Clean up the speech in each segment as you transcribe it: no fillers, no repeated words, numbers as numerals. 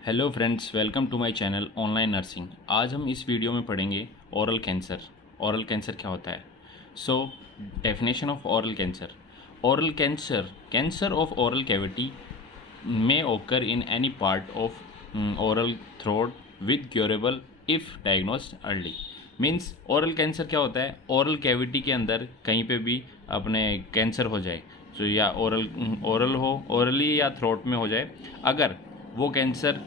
Hello friends, welcome to my channel online nursing. आज हम इस वीडियो में पढ़ेंगे ओरल कैंसर। ओरल कैंसर क्या होता है? So definition of oral cancer. Oral cancer, cancer of oral cavity may occur in any part of oral throat with curable if diagnosed early। Means oral cancer क्या होता है? Oral cavity के अंदर कहीं पे भी अपने कैंसर हो जाए, तो या ओरल हो, ओरली या थ्रोट में हो जाए, अगर वो कैंसर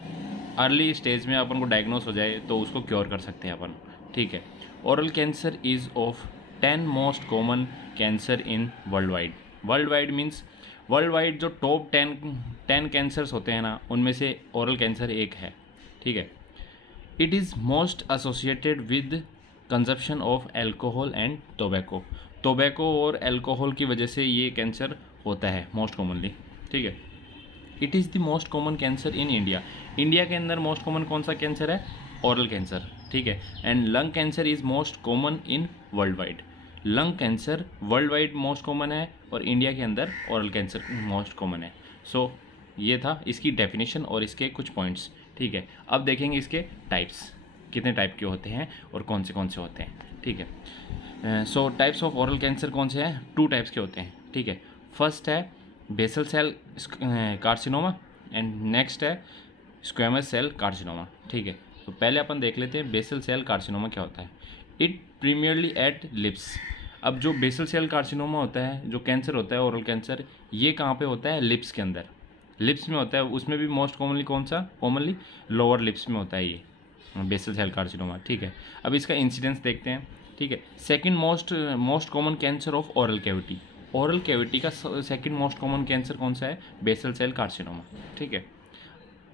अर्ली स्टेज में अपन को डायग्नोस हो जाए तो उसको क्योर कर सकते हैं अपन। ठीक है। Oral cancer is of 10 most common cancer in world wide. World wide means world wide जो टॉप 10 कैंसर्स होते हैं ना, उनमें से ओरल कैंसर एक है। ठीक है। It is most associated with consumption of alcohol and tobacco और एल्कोहल की वजह से ये कैंसर होता है मोस्ट कॉमनली। ठीक है। It is the most common cancer in India. India के अंदर मोस्ट कॉमन कौन सा कैंसर है? Oral cancer. ठीक है। And lung cancer is most common in world wide. Lung cancer world wide most common है और इंडिया के अंदर ओरल कैंसर मोस्ट कॉमन है। सो ये था इसकी डेफिनेशन और इसके कुछ पॉइंट्स। ठीक है। अब देखेंगे इसके टाइप्स, कितने टाइप के होते हैं और कौन से होते हैं। ठीक है। सो टाइप्स ऑफ ओरल कैंसर कौन से हैं? 2 टाइप्स के होते हैं। ठीक है। फर्स्ट है basal cell carcinoma and next है स्क्वेमस सेल कार्सिनोमा। ठीक है। तो पहले अपन देख लेते हैं बेसल सेल कार्सिनोमा क्या होता है। It primarily at lips. अब जो बेसल सेल कार्सिनोमा होता है, जो कैंसर होता है ओरल कैंसर, ये कहाँ पे होता है? लिप्स के अंदर, लिप्स में होता है। उसमें भी मोस्ट कॉमनली कौन सा? कॉमनली लोअर लिप्स में होता है ये बेसल सेल कार्सिनोमा। ठीक है। अब इसका इंसिडेंस देखते हैं। ठीक है। Second most common cancer of oral cavity. Oral cavity का सेकंड मोस्ट कॉमन कैंसर कौन सा है? Basal cell carcinoma. ठीक है।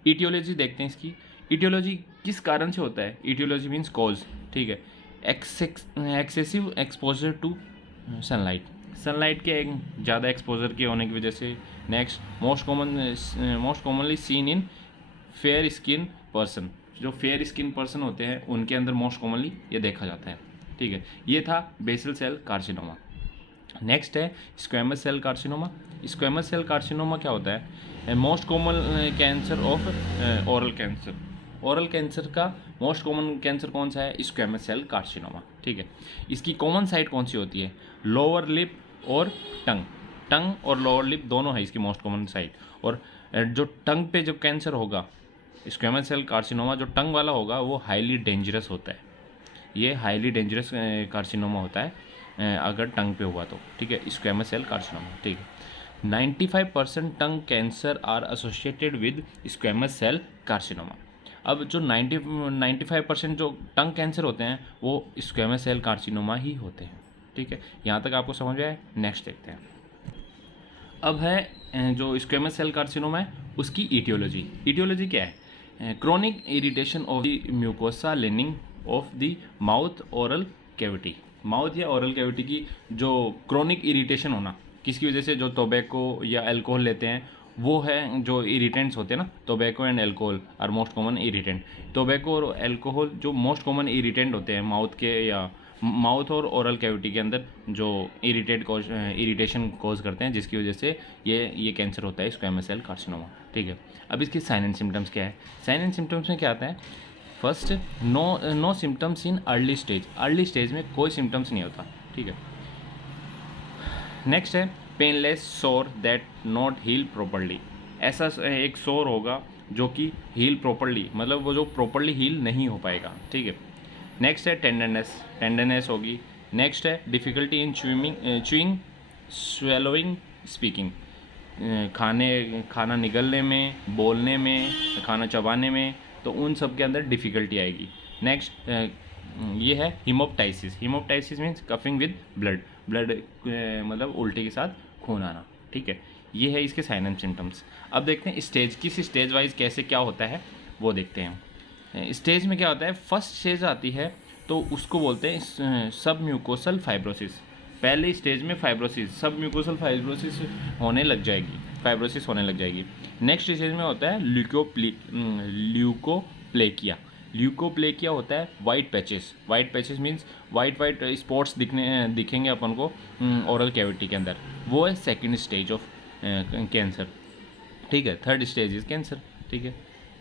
ईटियोलॉजी देखते हैं इसकी। ईटियोलॉजी किस कारण से होता है? Aetiology means cause. ठीक है। Excessive exposure to sunlight, sunlight के ज़्यादा एक्सपोजर के होने की वजह से। Next most commonly seen in fair skin person. जो फेयर स्किन पर्सन होते हैं उनके अंदर मोस्ट कॉमनली ये देखा जाता है। ठीक है। ये था बेसल सेल कार्सिनोमा। नेक्स्ट है squamous cell carcinoma. Squamous cell carcinoma क्या होता है? Most common cancer of oral cancer. Oral cancer का मोस्ट कॉमन कैंसर कौन सा है? Squamous cell carcinoma. ठीक है। इसकी कॉमन साइट कौन सी होती है? लोअर लिप और टंग। टंग और लोअर लिप दोनों है इसकी मोस्ट कॉमन साइट। और जो टंग पे जो कैंसर होगा, स्क्वेमस सेल कार्सिनोमा जो टंग वाला होगा, वो हाईली डेंजरस होता है। ये हाईली डेंजरस कार्सिनोमा होता है अगर टंग पे हुआ तो। ठीक है। Squamous cell carcinoma. ठीक है। 95% tongue cancer are associated with squamous cell carcinoma. अब जो 95% जो टंग कैंसर होते हैं वो स्क्वेमस सेल कार्सिनोमा ही होते हैं। ठीक है। यहाँ तक आपको समझ आया? नेक्स्ट देखते हैं। अब है जो स्क्वेमस सेल कार्सिनोमा है उसकी ईटियोलॉजी। ईटियोलॉजी क्या है? Chronic irritation of the mucosa leaning of the mouth oral cavity. Mouth या ओरल कैविटी की जो क्रोनिक इरिटेशन होना, किसकी वजह से? जो टोबैको या अल्कोहल लेते हैं वो है जो इरिटेंट्स होते हैं ना, tobacco and alcohol are most common irritant. Tobacco और अल्कोहल जो मोस्ट कॉमन इरिटेंट होते हैं माउथ के या माउथ और ओरल कैविटी के अंदर, जो इरिटेशन कॉज करते हैं, जिसकी वजह से ये कैंसर होता है स्क्वेमस सेल कार्सिनोमा। ठीक है। अब इसके साइन एंड सिम्टम्स क्या है? साइन एंड सिम्टम्स में क्या आता है? First, no symptoms in early stage. Early stage में कोई सिम्टम्स नहीं होता। ठीक है। नेक्स्ट है पेनलेस सोर दैट नॉट हील प्रॉपरली। ऐसा एक सोर होगा जो कि हील प्रॉपरली, मतलब वो जो प्रॉपरली हील नहीं हो पाएगा। ठीक है। नेक्स्ट है टेंडरनेस होगी। नेक्स्ट है difficulty in chewing swallowing speaking. खाना निगलने में, बोलने में, खाना चबाने में, तो उन सब के अंदर डिफ़िकल्टी आएगी। नेक्स्ट ये है haemoptysis. Haemoptysis means coughing with blood मतलब उल्टी के साथ खून आना। ठीक है। ये है इसके साइन एंड सिम्टम्स। अब देखते हैं स्टेज, किस स्टेज वाइज कैसे क्या होता है वो देखते हैं। स्टेज में क्या होता है? फर्स्ट स्टेज आती है तो उसको बोलते हैं सब म्यूकोसल फाइब्रोसिस। पहले स्टेज में फाइब्रोसिस, सब म्यूकोसल फाइब्रोसिस होने लग जाएगी। नेक्स्ट स्टेज में होता है ल्यूकोप्लेकिया। ल्यूकोप्लेकिया होता है white patches means white spots दिखेंगे अपन को ओरल कैविटी के अंदर। वो है सेकंड स्टेज ऑफ कैंसर। ठीक है। Third stage is cancer. ठीक है।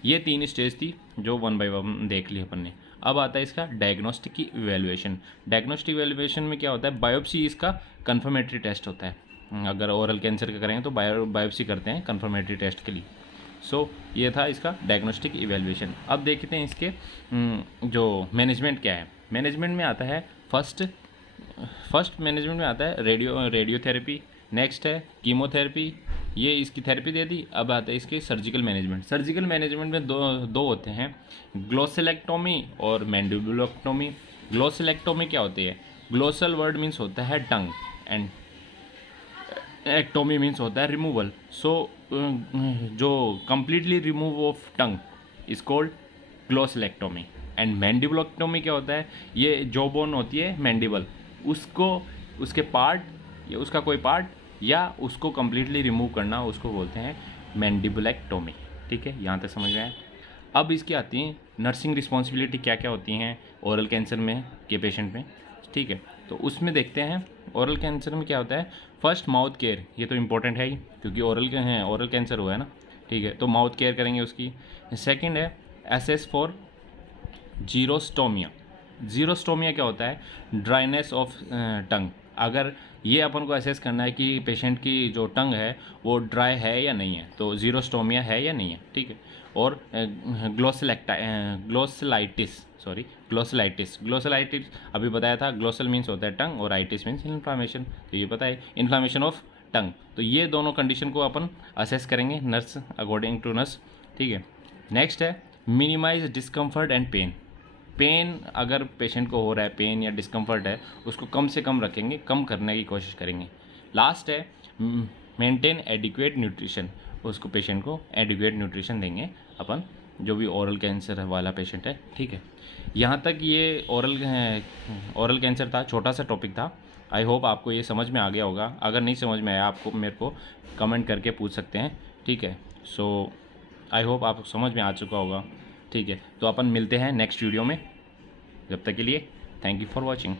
ये 3 स्टेज थी जो वन बाय वन देख ली अपन ने। अब आता है इसका डायग्नोस्टिक की इवैल्यूएशन। डायग्नोस्टिक इवैल्यूएशन में क्या होता है, बायोप्सी इसका कंफर्मेटरी टेस्ट होता है। अगर ओरल कैंसर का करेंगे तो बायोप्सी करते हैं कंफर्मेटरी टेस्ट के लिए। सो ये था इसका डायग्नोस्टिक इवैल्यूएशन। अब देखते हैं इसके जो मैनेजमेंट क्या है। मैनेजमेंट में आता है फर्स्ट मैनेजमेंट में आता है रेडियोथेरेपी, नेक्स्ट है कीमोथेरेपी, ये इसकी थेरेपी दे दी। अब आता है इसके सर्जिकल मैनेजमेंट। सर्जिकल मैनेजमेंट में दो होते हैं, ग्लोसेलेक्टोमी और मैंडिबुलोक्टोमी। ग्लोसेलेक्टोमी क्या होती है, ग्लोसल वर्ड मीन्स होता है टंग एंड एक्टोमी मीन्स होता है रिमूवल। सो जो completely remove of tongue is called glossectomy. And mandibulectomy क्या होता है, ये जो बोन होती है मैंडिबल, उसको उसके पार्ट या उसका कोई पार्ट या उसको कम्प्लीटली रिमूव करना, उसको बोलते हैं मैंडिबुलेक्टोमी। ठीक है, यहाँ तक समझ में आया। अब इसकी आती हैं नर्सिंग रिस्पॉन्सिबिलिटी क्या क्या होती हैं ओरल कैंसर में के पेशेंट में। ठीक है, तो उसमें देखते हैं ओरल कैंसर में क्या होता है। फर्स्ट माउथ केयर, ये तो इंपॉर्टेंट है ही क्योंकि ओरल कैंसर हुआ है ना। ठीक है, तो माउथ केयर करेंगे उसकी। सेकंड है एसेस फॉर जीरोस्टोमिया। जीरोस्टोमिया क्या होता है, ड्राइनेस ऑफ टंग। अगर ये अपन को असेस करना है कि पेशेंट की जो टंग है वो ड्राई है या नहीं है, तो जीरोस्टोमिया है या नहीं है। ठीक है, और ग्लोसलाइटिस अभी बताया था। ग्लोसल मीन्स होता है टंग और आइटिस मीन्स इन्फ्लामेशन, तो ये पता है इन्फ्लामेशन ऑफ टंग। तो ये दोनों कंडीशन को अपन असेस करेंगे नर्स अकॉर्डिंग टू नर्स। ठीक है, नेक्स्ट है minimise discomfort and pain. Pain अगर पेशेंट को हो रहा है, पेन या डिस्कम्फर्ट है, उसको कम से कम रखेंगे, कम करने की कोशिश करेंगे। लास्ट है मेंटेन एडिक्वेट न्यूट्रिशन। उसको पेशेंट को एडिक्वेट न्यूट्रिशन देंगे अपन, जो भी ओरल कैंसर वाला पेशेंट है। ठीक है, यहाँ तक ये ओरल कैंसर था, छोटा सा टॉपिक था। आई होप आपको ये समझ में आ गया होगा। अगर नहीं समझ में आया आपको मेरे को कमेंट करके पूछ सकते हैं। ठीक है, सो आई होप आपको समझ में आ चुका होगा। ठीक है, तो अपन मिलते हैं नेक्स्ट वीडियो में। जब तक के लिए थैंक यू फॉर वॉचिंग।